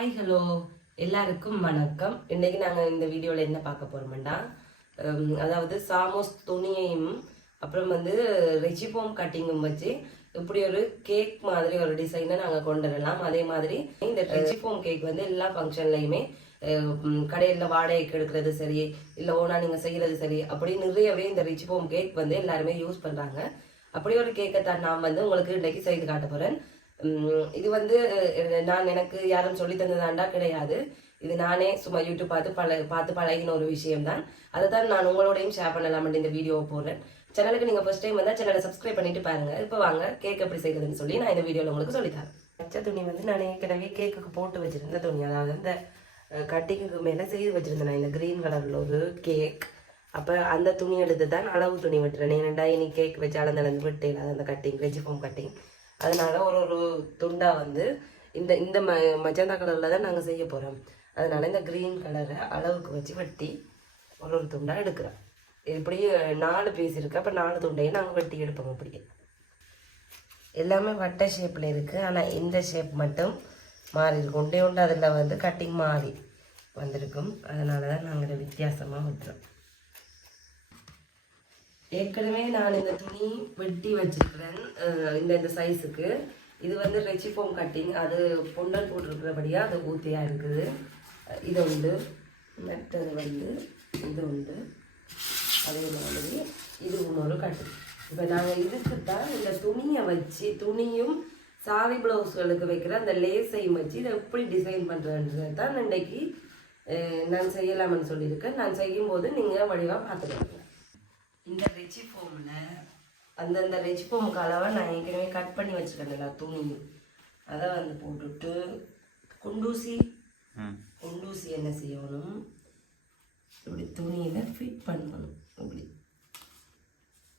Hi hello எல்லாருக்கும் வணக்கம். இன்றைக்கி நாங்கள் இந்த வீடியோவில் என்ன பார்க்க போகிறோம்டா அதாவது சாமோஸ் துணியையும் அப்புறம் வந்து ரெச்சிபோம் கட்டிங்கும் வச்சு இப்படி ஒரு கேக் மாதிரி ஒரு டிசைனை நாங்கள் கொண்டு வரலாம். அதே மாதிரி இந்த ரெச்சிபோம் கேக் வந்து எல்லா ஃபங்க்ஷன்லையுமே கடையில் வாடகைக்கு எடுக்கிறது சரி இல்லை ஓனா நீங்கள் செய்கிறது சரி அப்படி நிறையவே இந்த ரிச்சிபோம் கேக் வந்து எல்லாருமே யூஸ் பண்ணுறாங்க அப்படி ஒரு கேக்கை தான் நான் வந்து உங்களுக்கு இன்றைக்கி செய்து காட்ட போகிறேன் இது வந்து நான் எனக்கு யாரும் சொல்லி தந்ததாண்டா கிடையாது. இது நானே சும்மா யூடியூப் பார்த்து பழ பார்த்து பழகின ஒரு விஷயம் தான் அதை தான் நான் உங்களோடையும் ஷேர் பண்ணலாம்னு இந்த வீடியோவை போடுறேன். சேனலுக்கு நீங்கள் ஃபர்ஸ்ட் டைம் வந்தால் சேனலை சப்ஸ்கிரைப் பண்ணிட்டு பாருங்க. இப்போ வாங்க கேக் எப்படி செய்கிறதுன்னு சொல்லி நான் இந்த வீடியோவில் உங்களுக்கு சொல்லித்தரேன் பச்சை துணி வந்து நான் ஏற்கனவே கேக்குக்கு போட்டு வச்சுருந்த துணி. அதாவது இந்த கட்டிங்க்கு மேலே செய்து வச்சுருந்தேன் நான். இந்த க்ரீன் கலரில் ஒரு கேக் அப்போ அந்த துணி எடுத்து தான் அளவு துணி விட்டுறேன். ஏன்னா இனி கேக் வச்சு அளந்து விட்டு அந்த கட்டிங் வெஜ் ஃபோம் கட்டிங் அதனால் ஒரு ஒரு துண்டாக வந்து இந்த இந்த ம மஜந்தா கலரில் தான் நாங்கள் செய்ய போகிறோம் அதனால் இந்த க்ரீன் கலரை அளவுக்கு வச்சு வெட்டி ஒரு ஒரு துண்டாக எடுக்கிறோம். இப்படி நாலு பீஸ் இருக்குது அப்போ நாலு துண்டையும் நாங்கள் வெட்டி எடுப்போம் அப்படியே. எல்லாமே வட்ட ஷேப்பில் இருக்குது ஆனால் இந்த ஷேப் மட்டும் மாறி இருக்கும் உண்டே உண்டு அதில் வந்து கட்டிங் மாறி வந்திருக்கும். அதனால தான் நாங்கள் வித்தியாசமாக விட்டுறோம் ஏற்கனவே நான் இந்த துணி வெட்டி வச்சிருக்கிறேன் இந்த இந்த சைஸுக்கு இது வந்து ரெச்சிஃபோம் கட்டிங் அது பொண்டல் போட்டிருக்கிறபடியாக அது ஊத்தியாக இருக்குது. இது உண்டு. மற்றது வந்து இது உண்டு. அதே மாதிரி இது இன்னொரு கட்டிங் இப்போ நாங்கள் இதுக்கு தான் இந்த துணியை வச்சு துணியும் சாரி ப்ளவுஸ்களுக்கு வைக்கிற அந்த லேஸையும் வச்சு இதை எப்படி டிசைன் பண்ணுறதுன்றது தான் இன்றைக்கு நான் செய்யலாம்னு சொல்லியிருக்கேன். நான் செய்யும்போது நீங்கள் வடிவாக பார்த்துக்கோங்க. இந்த ரெச்சி ஃபோமில் அந்தந்த ரெச்சி ஃபோமுக்கு அளவை நான் ஏற்கனவே கட் பண்ணி வச்சுருக்கேன்ல துணி அதை வந்து போட்டுட்டு குண்டூசி. குண்டூசி என்ன செய்யணும்? இப்படி துணியில் ஃபிட் பண்ணணும். இப்படி.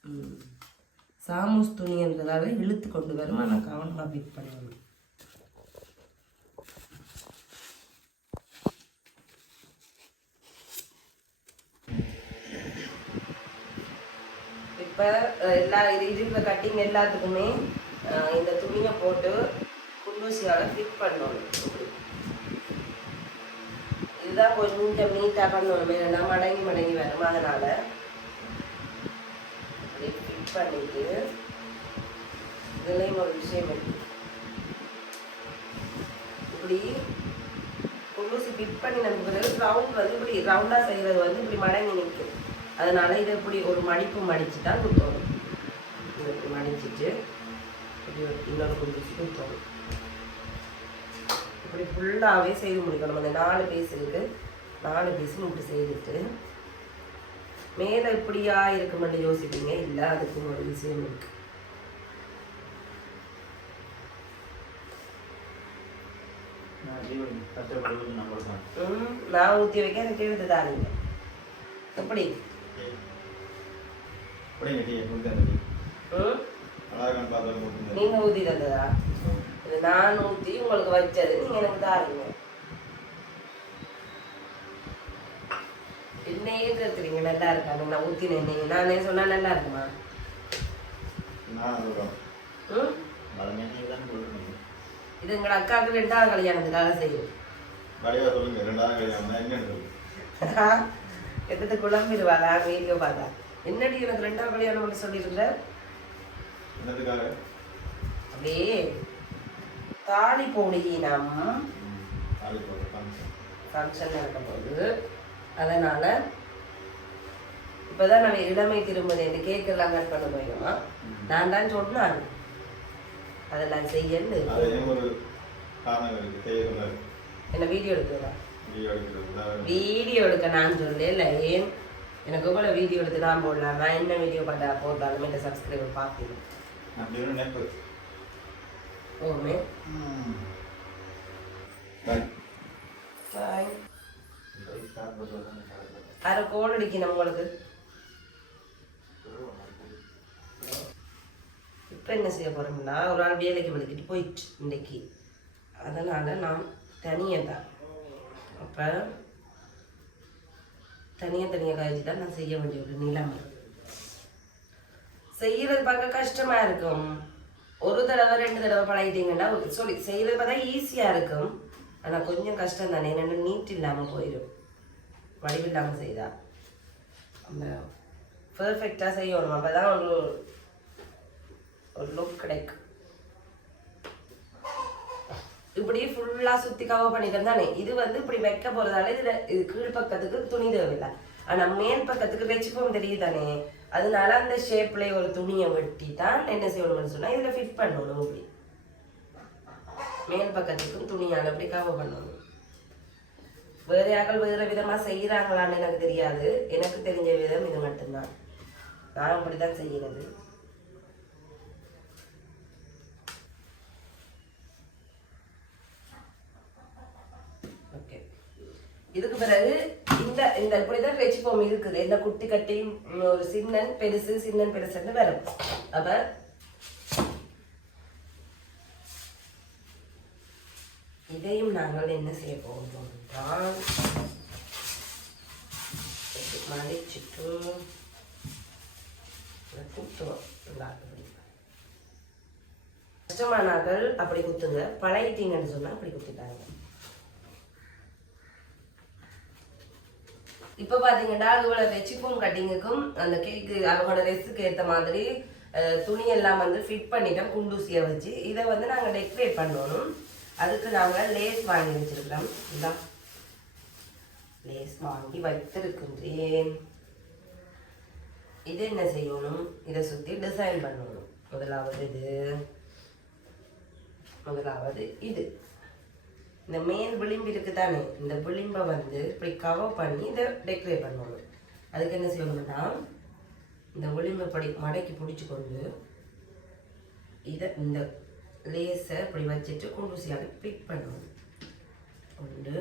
ம். சாமூஸ் துணின்றதால இழுத்து கொண்டு வரும். ஆனால் கவனமாக ஃபிட் பண்ணணும் இப்போ எல்லா இது இருக்கிற கட்டிங் எல்லாத்துக்குமே இந்த துணியை போட்டு குண்டூசியால் ஃபிட் பண்ணணும். இதுதான் கொஞ்சம் நீட்டாக பண்ணணும். ஏன்னா மடங்கி மடங்கி வரும் அதனால்? இப்படி ஃபிட் பண்ணிட்டு இதுலேயும் ஒரு விஷயம் இருக்கு. இப்படி குண்டூசி ஃபிட் பண்ணி நம்ம பிறகு ரவுண்ட் வந்து இப்படி ரவுண்டாக செய்கிறது வந்து இப்படி மடங்கி நிற்கும் அதனால் இதை இப்படி ஒரு மடிப்பு மடிச்சு தான் குத்தணும். மடிச்சிட்டு இப்படி ஒரு இன்னொரு குண்டூசி குத்தணும் இப்படி ஃபுல்லாகவே செய்து முடிக்கணும். அந்த நாலு பீஸ் நாலு பீஸ் இப்படி செய்துட்டு. மேலே இப்படியா இருக்குமென்னு யோசிப்பீங்க. இல்லை அதுக்கும் ஒரு விஷயம் இருக்கு. ம், நான் ஊற்றி வைக்க எனக்கு எழுது தாரீங்க. எப்படி? நீங்க ஊற்றி தந்ததா? இது நான் ஊற்றி உங்களுக்கு வச்சது நீங்க எனக்கு தாரீங்க. என்னையே கேட்குறீங்க நல்லா இருக்காங்க நான் ஊற்றின எண்ணெய் நானே சொன்னா நல்லா இருக்குமா? இது எங்கள் அக்காவுக்கு ரெண்டாவது கல்யாணத்துக்காக செய்யும். எத்தனை குழம்பிடுவாளா? வீடியோ பார்த்தா. என்னடி எனக்கு ரெண்டாவது கல்யாணம் பண்ணி சொல்லியிருந்த அப்படியே தாலி போடியினம் ஃபங்க்ஷன் நடக்கும்போது அதனால இப்போதான் நம்ம இளமை திரும்புது இந்த கேக் எல்லாம் கட் பண்ண போயிடுமா? நான் தான் சொன்னான். அதெல்லாம் செய்யன்னு. என்ன வீடியோ எடுக்கிறதா? வீடியோ எடுக்க நான் சொல்லல ஏன்? எனக்கு போல வீடியோ எடுத்து நான் போடலாம்? என்ன வீடியோ பண்ண போட்டாலுமே இந்த சப்ஸ்கிரைபர் பார்க்கணும் ஓமே பாய் அரை கோல் அடிக்கணும் உங்களுக்கு இப்போ என்ன செய்ய போகிறோம்னா ஒரு ஆள் வேலைக்கு வலிக்கிட்டு போயிட்டு இன்னைக்கு அதனால் நான் தனியாக தான் அப்போ தனியாக தனியாக காய்ச்சி தான் நான் செய்ய வேண்டிய ஒரு நிலைமை செய்யறது பார்க்க கஷ்டமா இருக்கும். ஒரு தடவை ரெண்டு தடவை பழகிட்டீங்கன்னா சொல்லி செய்யறது பார்த்தா ஈஸியா இருக்கும். ஆனால் கொஞ்சம் கஷ்டம் தானே என்னென்ன நீட் இல்லாமல் போயிடும் வடிவில்லாமல் செய்தா. நம்ம பர்ஃபெக்டாக செய்யணும். அப்போ தான் ஒரு ஒரு லுக் கிடைக்கும். இப்படி ஃபுல்லா சுத்தி கவர் பண்ணிட்டோம் தானே. இது வந்து இப்படி வைக்க போறதால இதுல இது கீழ் பக்கத்துக்கு துணி தேவையில்லை. ஆனா மேல் பக்கத்துக்கு வச்சுப்போம் தெரியுதானே? அதனால அந்த ஷேப்ல ஒரு துணியை வெட்டி தான் என்ன செய்யணும்னு சொன்னா இதுல ஃபிட் பண்ணணும் இப்படி மேல் பக்கத்துக்கும் துணியால் அப்படி கவர் பண்ணணும். வேற யாக்கள் வேற விதமா செய்யறாங்களான்னு எனக்கு தெரியாது. எனக்கு தெரிஞ்ச விதம் இது மட்டும்தான். நான் அப்படிதான் செய்யறது. ஓகே இதுக்கு பிறகு இந்த இந்த இப்படிதான் வச்சுப்போம் இருக்குது. இந்த குட்டி கட்டி ஒரு சின்னன் பெருசு சின்னன் பெருசுன்னு வரும். அப்ப இதையும் நாங்கள் என்ன செய்ய போகிறோம் என்றால் இது குத்துவோம். நல்லா அப்படி குத்துங்க பழகிட்டீங்கன்னு சொன்னா அப்படி குத்திட்டாங்க. இப்போ பார்த்தீங்கன்னா அதுபோல வெச்சுக்கும் கட்டிங்குக்கும் அந்த கேக்கு அவங்களோட ரெஸ்ட்டுக்கு ஏற்ற மாதிரி துணி எல்லாம் வந்து ஃபிட் பண்ணிட்டோம் குண்டூசியை வச்சு. இதை வந்து நாங்கள் டெக்கரேட் பண்ணணும். அதுக்கு நாங்கள் லேஸ் வாங்கி வச்சுருக்கிறோம் இதான் லேஸ் வாங்கி வைத்திருக்கின்றேன். இது என்ன செய்யணும்? இதை சுற்றி டிசைன் பண்ணணும். முதலாவது இது. முதலாவது இது. இந்த மேல் விளிம்பு இருக்கு தானே இந்த விளிம்பை வந்து இப்படி கவர் பண்ணி இதை டெக்கரேட் பண்ணணும் அதுக்கு என்ன செய்யணும்னா இந்த விளிம்பை படி மடக்கி பிடிச்சி கொண்டு இதை இந்த லேஸை இப்படி வச்சுட்டு குண்டூசியால் பிக் பண்ணணும். ஒன்று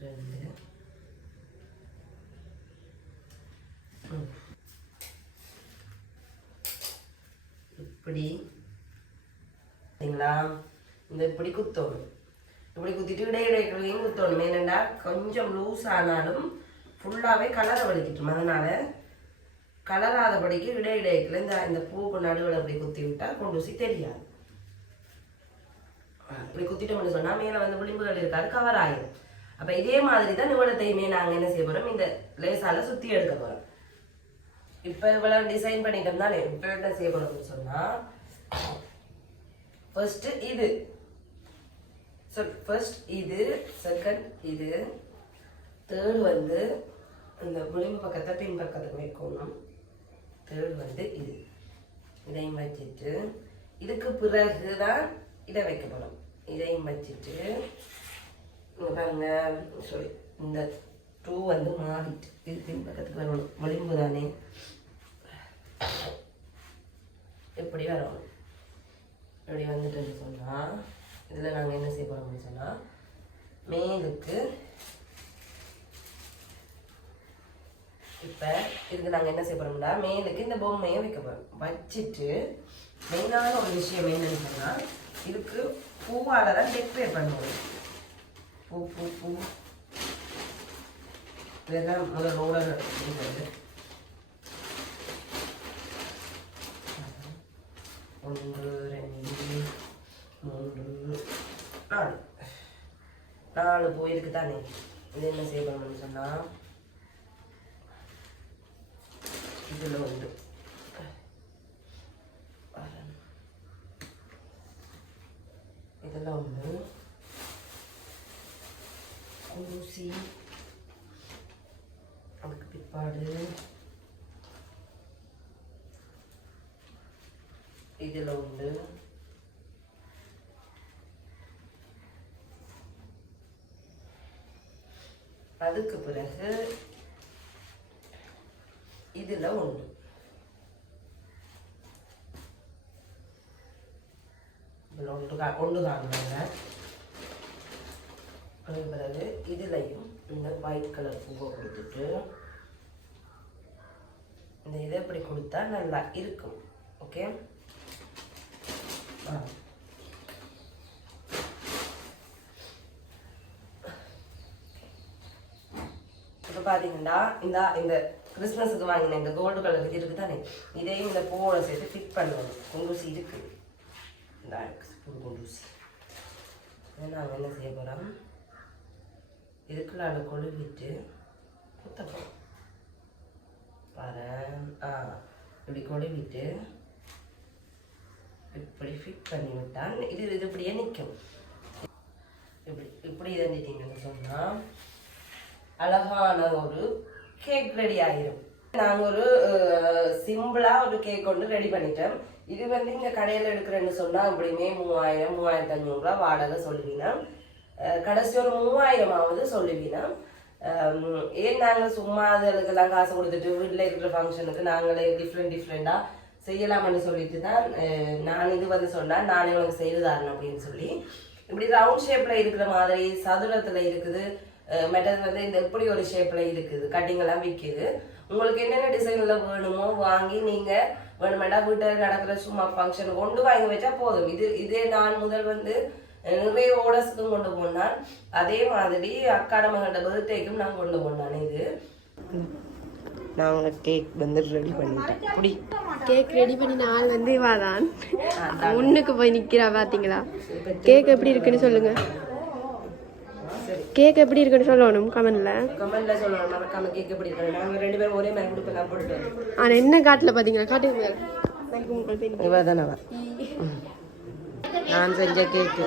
ரெண்டு இப்படி பார்த்தீங்களா? இந்த இப்படி குத்தணும். இப்படி குத்திட்டு இடையிடைகளையும் குத்தணும். ஏனெண்டா கொஞ்சம் லூஸ் ஆனாலும் ஃபுல்லாகவே கலரை வலிக்கிட்டோம். அதனால் கலராதபடிக்கு இடையிடைக்குள்ள இந்த இந்த பூவுக்கு நடுவில் அப்படி குத்தி விட்டால் கொண்டு ஊசி தெரியாது. இப்படி குத்திட்டோம்னு சொன்னால் மேலே வந்து விளிம்புகள் இருக்காது கவர் ஆகிடும் அப்போ இதே மாதிரி தான் இவ்வளோத்தையுமே நாங்கள் என்ன செய்ய போகிறோம் இந்த லேசால் சுற்றி எடுக்க போகிறோம் இப்போ இவ்வளோ டிசைன் பண்ணிட்டோம் தானே இப்போ என்ன செய்ய போகிறோம்னு சொன்னால் ஃபர்ஸ்ட் இது. சாரி ஃபர்ஸ்ட் இது செகண்ட் இது தேர்ட் வந்து இந்த விளிம்பு பக்கத்தை பின் பக்கத்துக்கு வைக்கணும் தேர்ட் வந்து இது. இதையும் வச்சுட்டு இதுக்கு பிறகு தான் இதை வைக்கப்படும். இதையும் வச்சுட்டு பாருங்க சாரி இந்த டூ வந்து மாறிட்டு இது பின் பக்கத்துக்கு வரணும். விளிம்பு தானே இப்படி வரணும்? இப்படி வந்துட்டு சொன்னால் இதில் நாங்கள் என்ன செய்ய போகிறோம்னு சொன்னால் மேலுக்கு இப்போ இதுக்கு நாங்கள் என்ன செய்ய போகிறோம்னா மேலுக்கு இந்த பொம்மையை வைக்க போகிறோம் வச்சுட்டு மெயினான ஒரு விஷயம் என்னன்னு சொன்னால் இதுக்கு பூவால் தான் டெக்கரேட் பண்ணுவோம். பூ பூ பூ. இதெல்லாம் முதல் ரோலர் இருக்கிறது ஒன்று ரெண்டு மூன்று நாலு நாலு போயிருக்கு தானே. இது என்ன செய்ய பண்ணணும்னு சொன்னால் இதில் உண்டு. இதெல்லாம் உண்டு. ஊசி அதுக்கு பிற்பாடு இதில் உண்டு. அதுக்கு பிறகு இதில் உண்டு. இதில் ஒன்று கா ஒன்று காணுங்க அதுக்கு பிறகு இதுலையும் இந்த ஒயிட் கலர் பூவை கொடுத்துட்டு இந்த இதை இப்படி கொடுத்தா நல்லா இருக்கும். ஓகே ஆ இப்போ பார்த்தீங்கன்னா இந்த இந்த கிறிஸ்மஸுக்கு வாங்கின இந்த கோல்டு கலர் இது இருக்குது தானே இதையும் இந்த பூவோட சேர்த்து ஃபிட் பண்ணுவோம் குண்டூசி இருக்குது இந்த புது குண்டூசி. நாங்கள் என்ன செய்ய போகிறோம் இதுக்குள்ள அதை கொழுவிட்டு குத்தப்போம் பாரு. ஆ இப்படி கொழுவிட்டு இப்படி ஃபிட் பண்ணி விட்டால் இது இது இப்படியே நிற்கும். இப்படி இப்படி இருந்துட்டீங்கன்னு சொன்னால் அழகான ஒரு கேக் ரெடி ஆகிரும் நாங்கள் ஒரு சிம்பிளாக ஒரு கேக் ஒன்று ரெடி பண்ணிட்டோம் இது வந்து இங்கே கடையில் எடுக்கிறேன்னு சொன்னால் அப்படியுமே மூவாயிரம் மூவாயிரத்தி ஐநூறுரூவா வாடகை சொல்லுவீங்கன்னா கடைசி ஒரு மூவாயிரமாவது சொல்லுவீங்கன்னா ஏன் நாங்கள் சும்மா அதுகளுக்கெல்லாம் காசு கொடுத்துட்டு வீட்டில் இருக்கிற ஃபங்க்ஷனுக்கு நாங்களே டிஃப்ரெண்ட் டிஃப்ரெண்ட்டாக செய்யலாம்னு சொல்லிட்டு தான் நான் இது வந்து சொன்னால் நானே உனக்கு செய்து தரணும் அப்படின்னு சொல்லி. இப்படி ரவுண்ட் ஷேப்பில் இருக்கிற மாதிரி சதுரத்தில் இருக்குது. மற்றது வந்து இந்த இப்படி ஒரு ஷேப்பில் இருக்குது? கட்டிங் எல்லாம் விற்கிது உங்களுக்கு என்னென்ன டிசைனில் வேணுமோ வாங்கி நீங்கள் வேணுமெண்டா வீட்டில் நடக்கிற சும்மா ஃபங்க்ஷன் கொண்டு வாங்கி வச்சா போதும். இது இதே நான் முதல் வந்து நிறைய ஓடர்ஸுக்கும் கொண்டு போனான். அதே மாதிரி அக்காட மகண்ட பர்த்டேக்கும் நான் கொண்டு போனான். இது. நாங்கள் கேக் வந்து ரெடி பண்ணிட்டோம் இப்படி கேக் ரெடி பண்ணின ஆள் வந்து இவா தான் முன்னுக்கு போய் நிக்கிறா பாத்தீங்களா? கேக் எப்படி இருக்குன்னு சொல்லுங்க. கேக் எப்படி இருக்குன்னு சொல்லணும் கமெண்ட்ல. கமெண்ட்ல சொல்லணும் மறக்காம கேக் எப்படி இருக்கு நாங்க ரெண்டு பேரும் ஒரே மாதிரி குடுப்பு எல்லாம் போட்டுட்டு ஆனா என்ன காட்டுல பாத்தீங்களா காட்டுங்க இவ தானவ நான் செஞ்ச கேக்கு.